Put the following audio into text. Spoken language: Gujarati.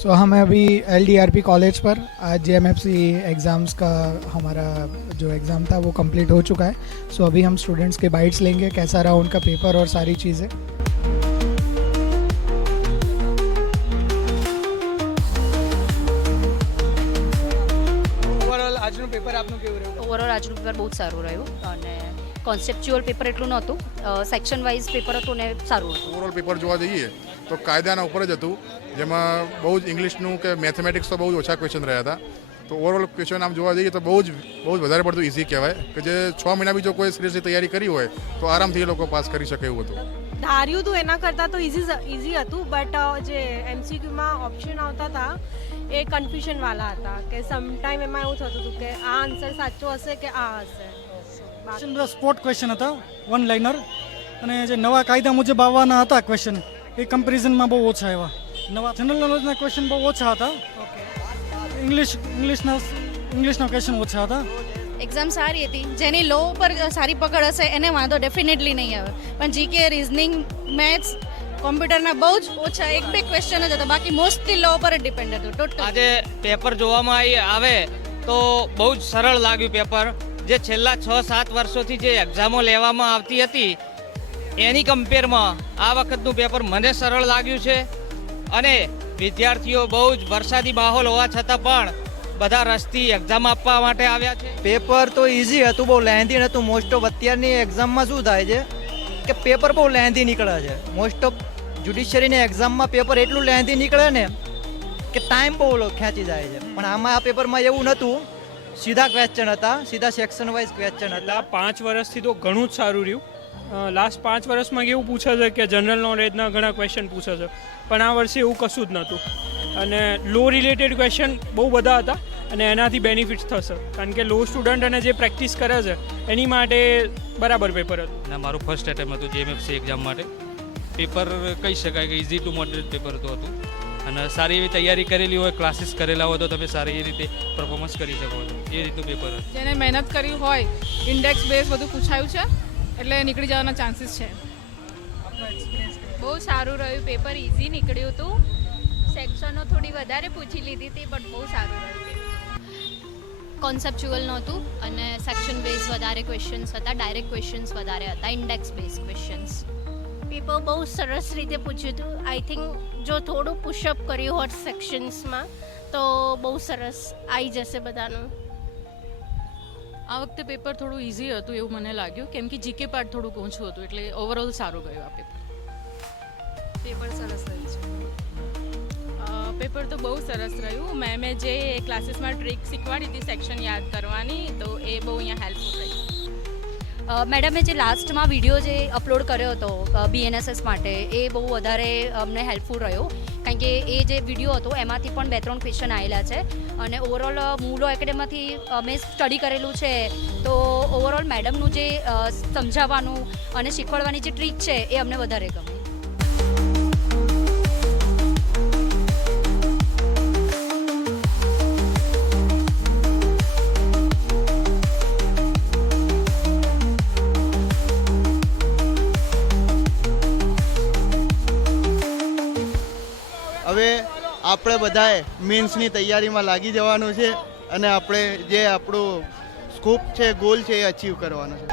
सो हम अभी LDRP कॉलेज पर आज JMFC एग्ज़ाम्स का हमारा जो एग्ज़ाम था वो कंप्लीट हो चुका है. सो अभी हम स्टूडेंट्स के बाइट्स लेंगे, कैसा रहा उनका पेपर और सारी चीज़ें. ઓવરઓલ આજનું પેપર આપનું કેવું રહ્યું? ઓવરઓલ આજનું પેપર બહુ જ સારું રહ્યું અને કોન્સેપ્ચ્યુઅલ પેપર એટલું નહોતું, સેક્શન વાઇઝ પેપર હતું ને સારું હતું. ઓવરઓલ પેપર જોવા જઈએ તો કાયદાના ઉપર જ હતું, જેમાં બહુ જ ઇંગ્લિશનું કે મેથેમેટિક્સ તો બહુ જ ઓછા ક્વેશ્ચન રહ્યા હતા. તો ઓવરઓલ ક્વેશ્ચન આમ જોવા જઈએ તો બહુ જ વધારે પડતું ઇઝી કહેવાય કે જે 6 મહિના બી જો કોઈ સિરિયસલી તૈયારી કરી હોય તો આરામથી એ લોકો પાસ કરી શકે એવું હતું. ધાર્યું હતું એના કરતાં તો ઇઝી હતું, બટ જે MCQમાં ઓપ્શન આવતા હતા એ કન્ફ્યુઝનવાળા હતા કે સમટાઈમ એમાં એવું થતું હતું કે આ આન્સર સાચો હશે કે આ હશે. સ્પોટ ક્વેશ્ચન હતા, વન લાઇનર, અને જે નવા કાયદા મુજબ આવવાના હતા ક્વેશ્ચન એ કમ્પેરિઝનમાં બહુ ઓછા આવ્યા. નવા જનરલ નોલેજના ક્વેશ્ચન બહુ ઓછા હતા. ઇંગ્લિશના ક્વેશ્ચન ઓછા હતા. એક્ઝામ સારી હતી. જેની લો પર સારી પકડ હશે એને વાંધો ડેફિનેટલી નહીં આવે, પણ જીકે, રિઝનિંગ, મેથ્સ, કોમ્પ્યુટરના બહુ જ ઓછા 1-2 ક્વેશ્ચન જ હતા, બાકી મોસ્ટલી લો પર જ ડિપેન્ડ હતું ટોટલ. આજે પેપર જોવામાં આવે તો બહુ જ સરળ લાગ્યું પેપર. જે છેલ્લા 6-7 વર્ષોથી જે એક્ઝામો લેવામાં આવતી હતી એની કમ્પેરમાં આ વખતનું પેપર મને સરળ લાગ્યું છે. અને વિદ્યાર્થીઓ બહુ જ વરસાદી માહોલ હોવા છતાં પણ બધા રસથી એક્ઝામ આપવા માટે આવ્યા છે. પેપર તો ઇઝી હતું, બહુ લેન્ધી નહોતું. મોસ્ટ ઓફ અત્યારની એક્ઝામમાં શું થાય છે કે પેપર બહુ લેન્ધી નીકળે છે. મોસ્ટ ઓફ જ્યુડિશિયરીની એક્ઝામમાં પેપર એટલું લેન્ધી નીકળે ને કે ટાઈમ બહુ ખેંચી જાય છે. પણ આમાં આ પેપરમાં એવું નહોતું, સીધા ક્વેશ્ચન હતા, સીધા સેક્શન વાઇઝ ક્વેશ્ચન હતા. 5 વર્ષથી તો ઘણું જ સારું રહ્યું. લાસ્ટ 5 વર્ષમાં કેવું પૂછે છે કે જનરલ નોલેજના ઘણા ક્વેશ્ચન પૂછે છે, પણ આ વર્ષે એવું કશું જ નહોતું. અને લો રિલેટેડ ક્વેશ્ચન બહુ બધા હતા અને એનાથી બેનિફિટ્સ થશે, કારણ કે લો સ્ટુડન્ટ અને જે પ્રેક્ટિસ કરે છે એની માટે બરાબર પેપર હતું. અને મારું ફર્સ્ટ એટેમ્પ હતું JMFC એક્ઝામ માટે. પેપર કહી શકાય કે ઇઝી ટુ મોડરેટ પેપર તો હતું, અને સારી એવી તૈયારી કરેલી હોય, ક્લાસીસ કરેલા હોય તો તમે સારી એ રીતે પરફોર્મન્સ કરી શકો છો. એ રીતનું પેપર હતું. જેને મહેનત કરી હોય, ઇન્ડેક્સ બેઝ બધું પૂછાયું છે એટલે નીકળી જવાના ચાન્સીસ છે. બહુ સારું રહ્યું, પેપર ઇઝી નીકળ્યું હતું. સેક્શનો થોડી વધારે પૂછી લીધી હતી, બટ બહુ સારું રહ્યું. કોન્સેપ્ચ્યુઅલ નહોતું અને સેક્શન બેઝ વધારે ક્વેશ્ચન્સ હતા, ડાયરેક્ટ ક્વેશ્ચન્સ વધારે હતા, ઇન્ડેક્સ બેઝ ક્વેશ્ચન્સ. પેપર બહુ સરસ રીતે પૂછ્યું હતું. આઈ થિંક જો થોડું પુશઅપ કર્યું હોત સેક્શન્સમાં તો બહુ સરસ આવી જશે બધાનું. આ વખતે પેપર થોડું ઇઝી હતું એવું મને લાગ્યું, કેમ કે જીકે પાર્ટ થોડુંક ઓછું હતું, એટલે ઓવરઓલ સારું ગયું આ પેપર. પેપર સરસ રહ્યું છે. પેપર તો બહુ સરસ રહ્યું. મેં જે ક્લાસીસમાં ટ્રીક શીખવાડી હતી સેક્શન યાદ કરવાની, તો એ બહુ અહીંયા હેલ્પફુલ રહી. મેડમે જે લાસ્ટમાં વિડીયો જે અપલોડ કર્યો હતો BNSS માટે, એ બહુ વધારે અમને હેલ્પફુલ રહ્યો, કારણ કે એ જે વિડીયો હતો એમાંથી પણ 2-3 ક્વેશ્ચન આવેલા છે. અને ઓવરઓલ મૂલો એકેડેમીમાંથી અમે સ્ટડી કરેલું છે, તો ઓવરઓલ મેડમનું જે સમજાવવાનું અને શીખવાડવાની જે ટ્રીક છે એ અમને વધારે ગમી. હવે આપણે બધાએ મેન્સની તૈયારીમાં લાગી જવાનું છે અને આપણે જે આપણું સ્કોપ છે, ગોલ છે, એ અચીવ કરવાનો છે.